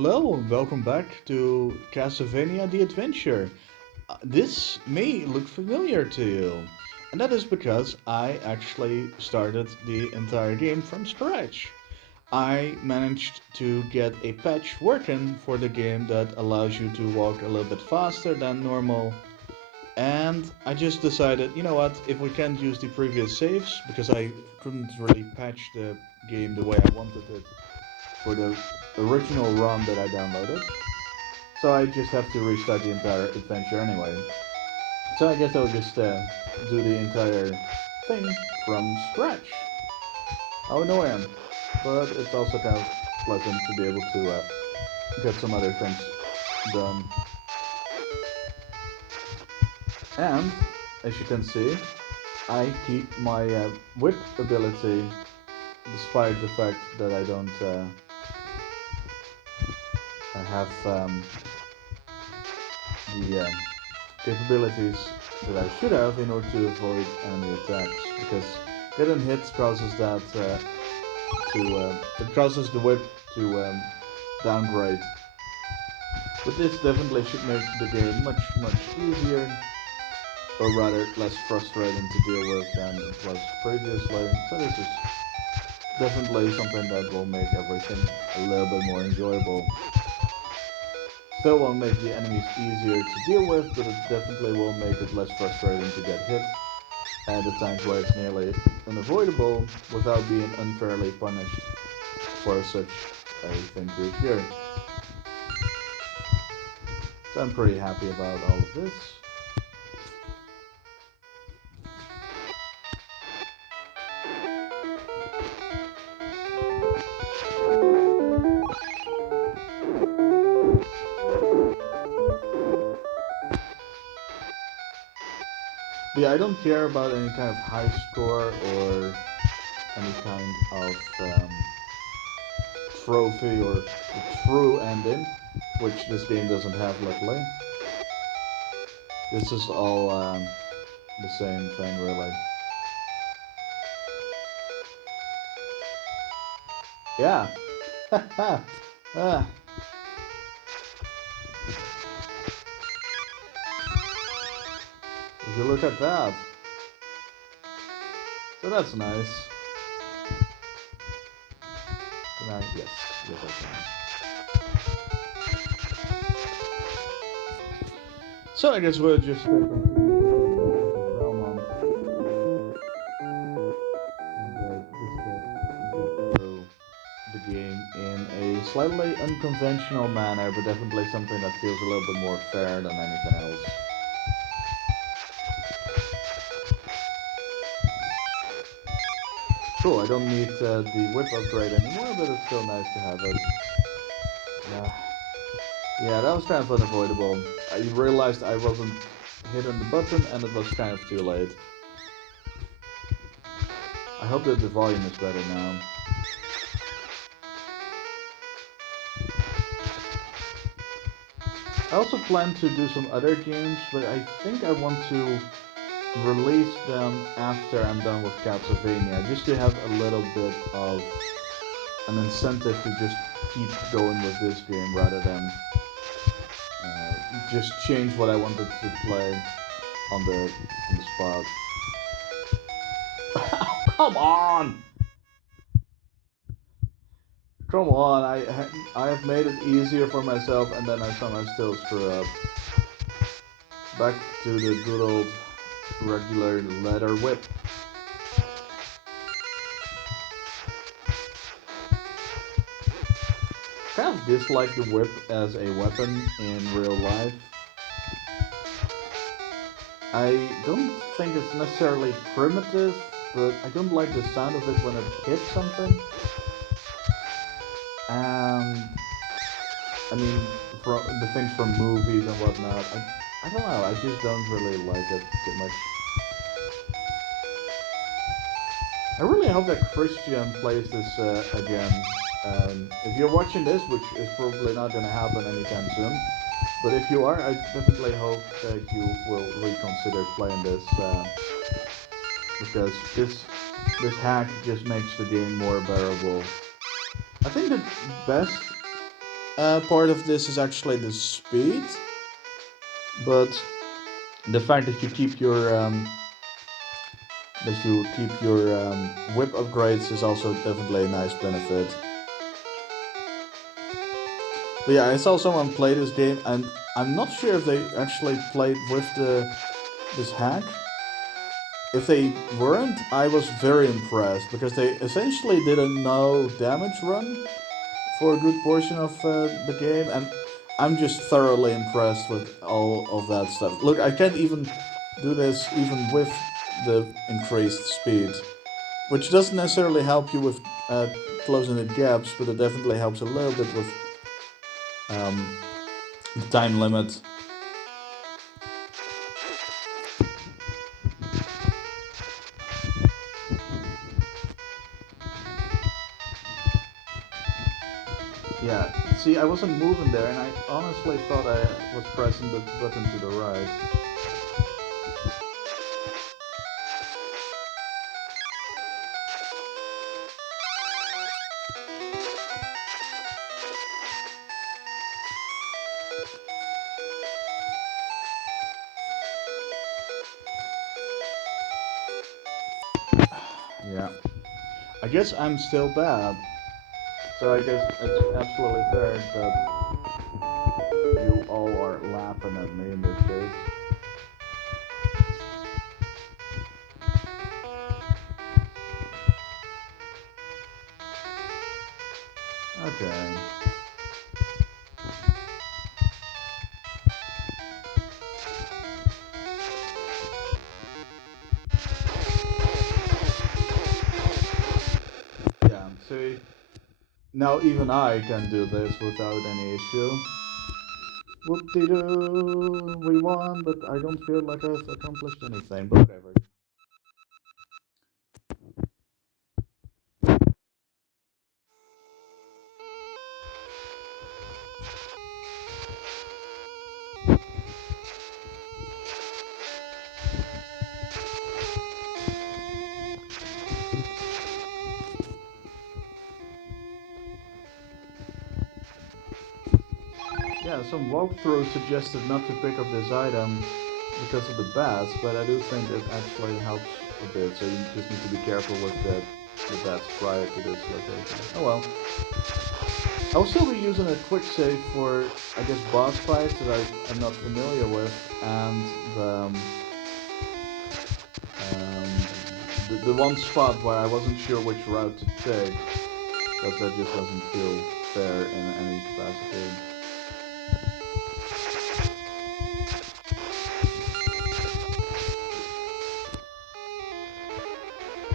Hello and welcome back to Castlevania the Adventure. This may look familiar to you, and that is because I actually started the entire game from scratch. I managed to get a patch working for the game that allows you to walk a little bit faster than normal, and I just decided, you know what, if we can't use the previous saves, because I couldn't really patch the game the way I wanted it for the original ROM that I downloaded. So I just have to restart the entire adventure anyway. So I guess I'll just do the entire thing from scratch. How annoying. But it's also kind of pleasant to be able to get some other things done. And, as you can see, I keep my whip ability despite the fact that I don't have the capabilities that I should have in order to avoid enemy attacks, because getting hit causes that it causes the whip to downgrade. But this definitely should make the game much easier, or rather less frustrating to deal with than it was previously. So this is definitely something that will make everything a little bit more enjoyable. Still won't make the enemies easier to deal with, but it definitely will make it less frustrating to get hit at the times where it's nearly unavoidable without being unfairly punished for such a thing to occur. So I'm pretty happy about all of this. But yeah, I don't care about any kind of high score or any kind of trophy or the true ending, which this game doesn't have, luckily. This is all the same thing, really. Yeah. Ah, if you look at that. So that's nice. Can I? Yes. Yes, I can. So I guess we'll just continue with the Belmont and just get through the game in a slightly unconventional manner, but definitely something that feels a little bit more fair than anything else. Cool, I don't need the whip upgrade anymore, but it's still nice to have it. Yeah, yeah, that was kind of unavoidable. I realized I wasn't hitting the button and it was kind of too late. I hope that the volume is better now. I also plan to do some other games, but I think I want to release them after I'm done with Castlevania, just to have a little bit of an incentive to just keep going with this game rather than just change what I wanted to play on the spot. Come on! Come on! I have made it easier for myself, and then I somehow still screw up. Back to the good old regular leather whip. Kind of dislike the whip as a weapon in real life. I don't think it's necessarily primitive, but I don't like the sound of it when it hits something. And I mean, from the things from movies and whatnot, I don't know. I just don't really like it too much. I really hope that Christian plays this again. If you're watching this, which is probably not going to happen anytime soon, but if you are, I definitely hope that you will reconsider playing this, because this hack just makes the game more bearable. I think the best part of this is actually the speed, but the fact that you keep your whip upgrades is also definitely a nice benefit. But yeah, I saw someone play this game, and I'm not sure if they actually played with this hack. If they weren't, I was very impressed because they essentially did a no damage run for a good portion of the game, and I'm just thoroughly impressed with all of that stuff. Look, I can't even do this even with the increased speed, which doesn't necessarily help you with closing the gaps, but it definitely helps a little bit with um, the time limit. Yeah, see, I wasn't moving there, and I honestly thought I was pressing the button to the right. Yeah. I guess I'm still bad, so I guess it's absolutely fair that you all are laughing at me in this case. Okay. Yeah, see, now even I can do this without any issue. Whoop-de-doo, we won, but I don't feel like I've accomplished anything, but whatever. Yeah, some walkthrough suggested not to pick up this item because of the bats, but I do think it actually helps a bit, so you just need to be careful with the bats prior to this location. Oh well. I'll still be using a quick save for, I guess, boss fights that I'm not familiar with, and um, the one spot where I wasn't sure which route to take, because that just doesn't feel fair in any capacity.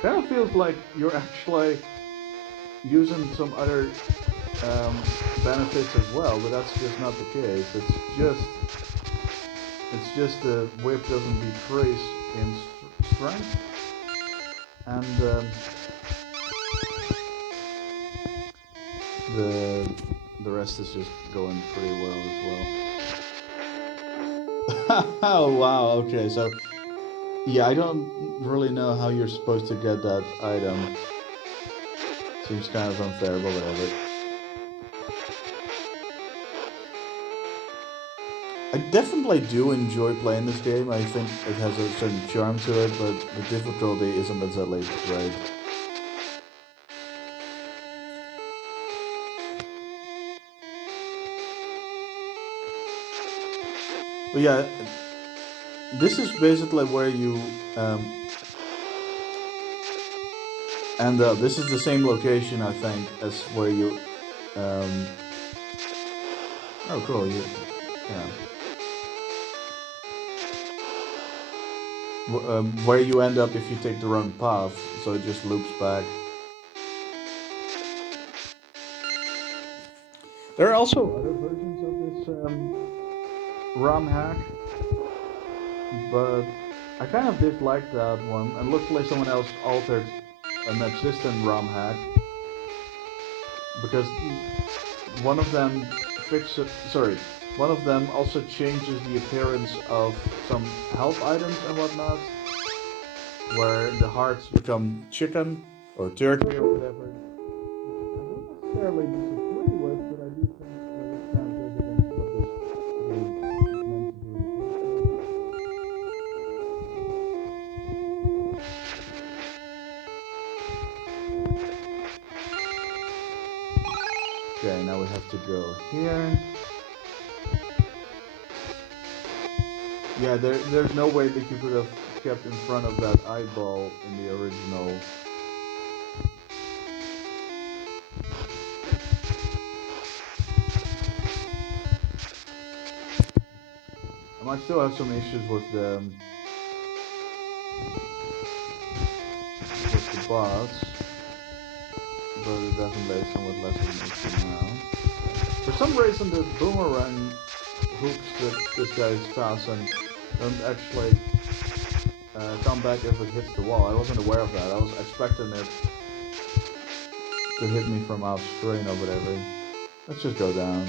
Kind of feels like you're actually using some other um, benefits as well, but that's just not the case. It's just the whip doesn't decrease in strength, and the the rest is just going pretty well as well. Oh wow, okay, so yeah, I don't really know how you're supposed to get that item. Seems kind of unfair, but whatever. I definitely do enjoy playing this game. I think it has a certain charm to it, but the difficulty isn't exactly great. But yeah, this is basically where you end up. This is the same location, I think, as where you. Um, oh, cool. Yeah. Where you end up if you take the wrong path, so it just loops back. There are also other versions of this ROM hack, but I kind of disliked that one, and luckily someone else altered an existing ROM hack because one of them fixes. Sorry, one of them also changes the appearance of some health items and whatnot, where the hearts become chicken or turkey or whatever. I don't necessarily disagree with, but I do think have to go here. Yeah, there's no way that you could have kept in front of that eyeball in the original. I might still have some issues with the boss, but it definitely is somewhat less of an issue now. For some reason, the boomerang hooks that this guy is tossing don't actually come back if it hits the wall. I wasn't aware of that. I was expecting it to hit me from off screen or whatever. Let's just go down.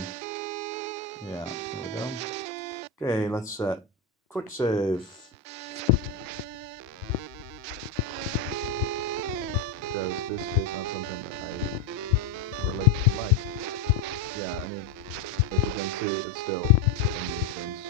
Yeah, there we go. Okay, let's quick save. Because this is not something that I really like. Yeah, I mean, as you can see, it's still a nuisance.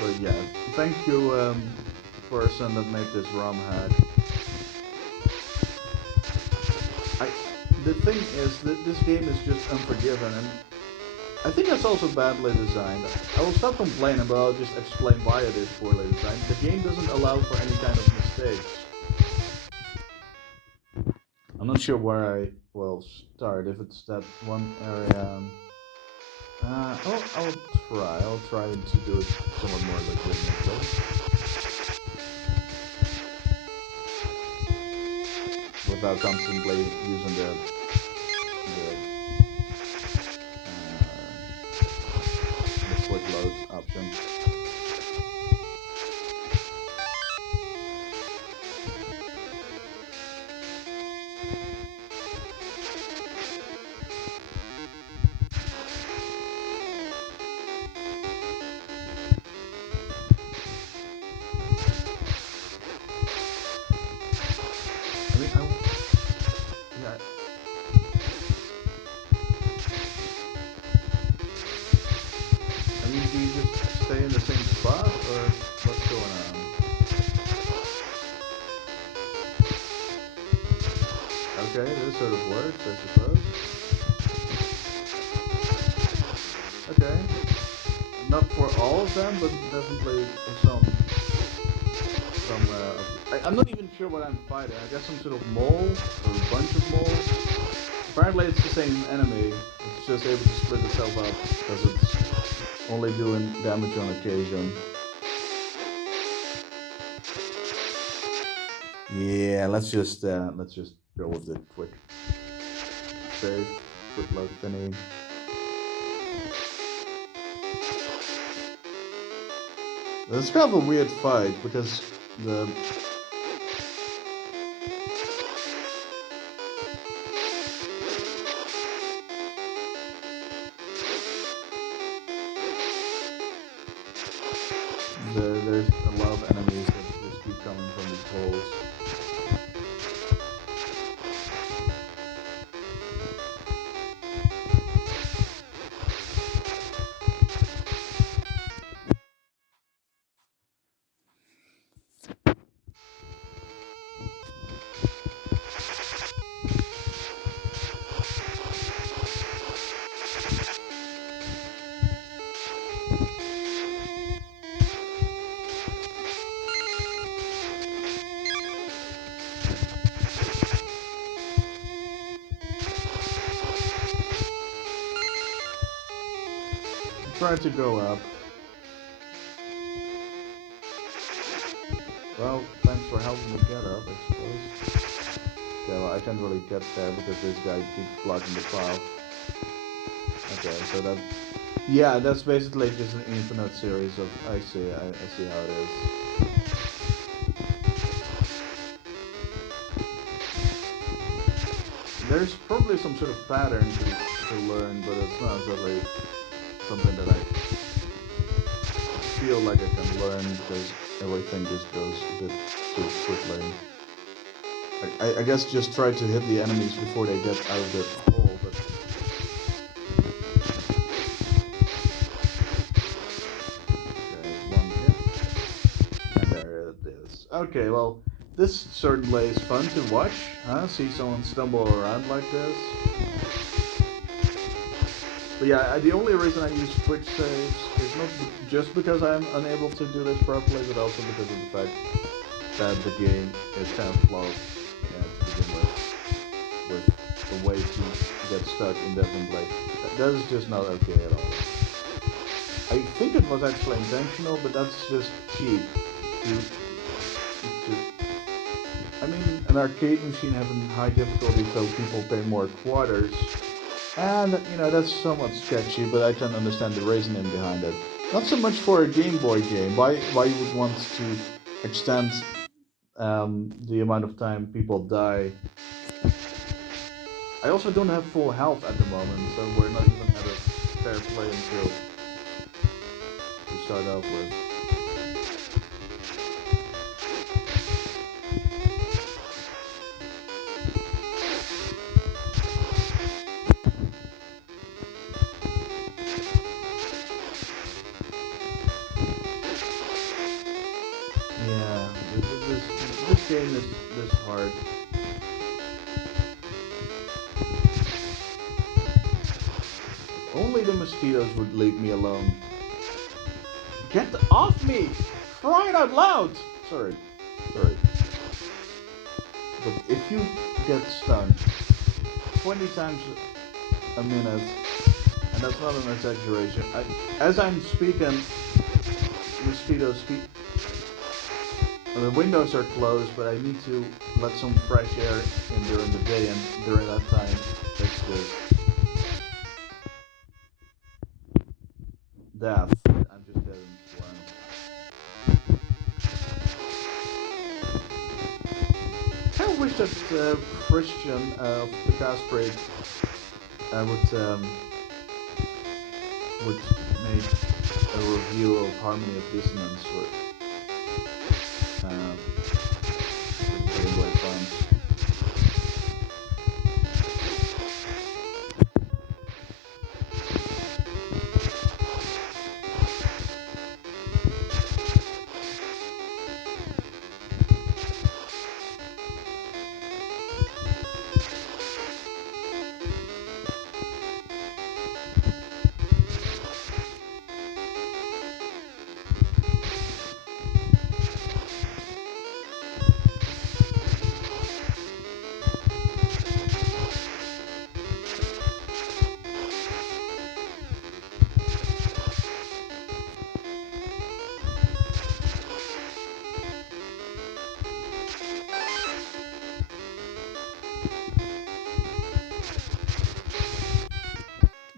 But yeah, thank you, person that made this ROM hack. The thing is that this game is just unforgiving, and I think it's also badly designed. I will stop complaining, but I'll just explain why it is poorly designed. The game doesn't allow for any kind of mistakes. I'm not sure where I will start, if it's that one area. I'll try to do it somewhat more legitimately. Without constantly using the quick load option. Do you just stay in the same spot, or what's going on? Okay, this sort of works, I suppose. Okay. Not for all of them, but definitely some. I'm not even sure what I'm fighting. I guess some sort of mole, or a bunch of moles. Apparently it's the same enemy. It's just able to split itself up, because it's only doing damage on occasion. Yeah, let's just go with the quick save, quick load thingy. It's kind of a weird fight because there's a lot of enemies that just keep coming from these holes. Try to go up. Well, thanks for helping me get up, I suppose. Okay, well, I can't really get there because this guy keeps blocking the path. Okay, so that... Yeah, that's basically just an infinite series of... I see how it is. There's probably some sort of pattern to learn, but it's not really something that I feel like I can learn because everything just goes a bit too quickly. I guess just try to hit the enemies before they get out of the hole, but okay, one hit. And there it is. Okay, well, this certainly is fun to watch, huh? See someone stumble around like this. But yeah, the only reason I use Twitch saves is not just because I'm unable to do this properly, but also because of the fact that the game is kind of flawed to begin with the way to get stuck indefinitely. That is just not okay at all. I think it was actually intentional, but that's just cheap. I mean, an arcade machine having high difficulty, so people pay more quarters. And, that's somewhat sketchy, but I can understand the reasoning behind it. Not so much for a Game Boy game. Why you would want to extend the amount of time people die. I also don't have full health at the moment, so we're not even at a fair play until we start off with. Yeah, this game is this hard. Only the mosquitoes would leave me alone. Get off me! Crying out loud! Sorry. But if you get stung 20 times a minute, and that's not an exaggeration, as I'm speaking, mosquitoes speak. The windows are closed, but I need to let some fresh air in during the day, and during that time, it's just death. I'm just getting I wish that Christian of the Casper would make a review of Harmony of Dissonance for Game Boy Advance.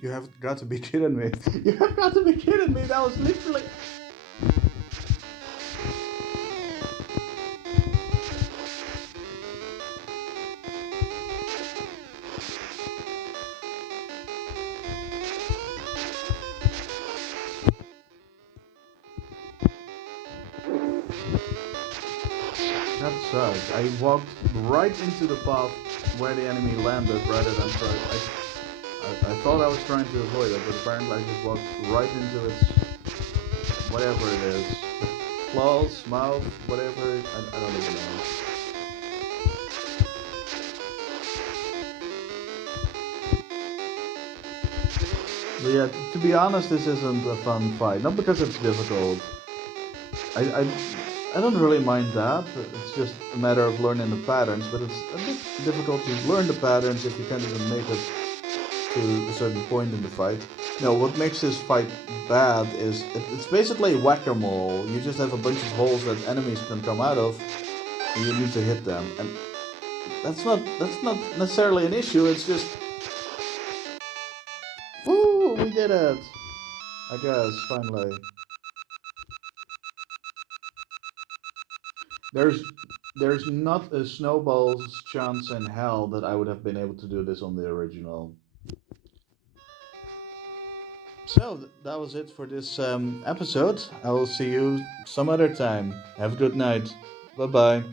You have got to be kidding me. You have got to be kidding me. That was literally. That sucks. I walked right into the path where the enemy landed rather than try. I thought I was trying to avoid it, but apparently I just walked right into its whatever it is. Claws, mouth, whatever. I don't even know. But yeah, to be honest, this isn't a fun fight. Not because it's difficult. I, I, I don't really mind that. It's just a matter of learning the patterns, but it's a bit difficult to learn the patterns if you can't even make it to a certain point in the fight. What makes this fight bad is it's basically whack-a-mole. You just have a bunch of holes that enemies can come out of, and you need to hit them. And that's not necessarily an issue. It's just, woo, we did it. I guess finally. There's there's not a snowball's chance in hell that I would have been able to do this on the original. So that was it for this episode. I will see you some other time. Have a good night. Bye bye.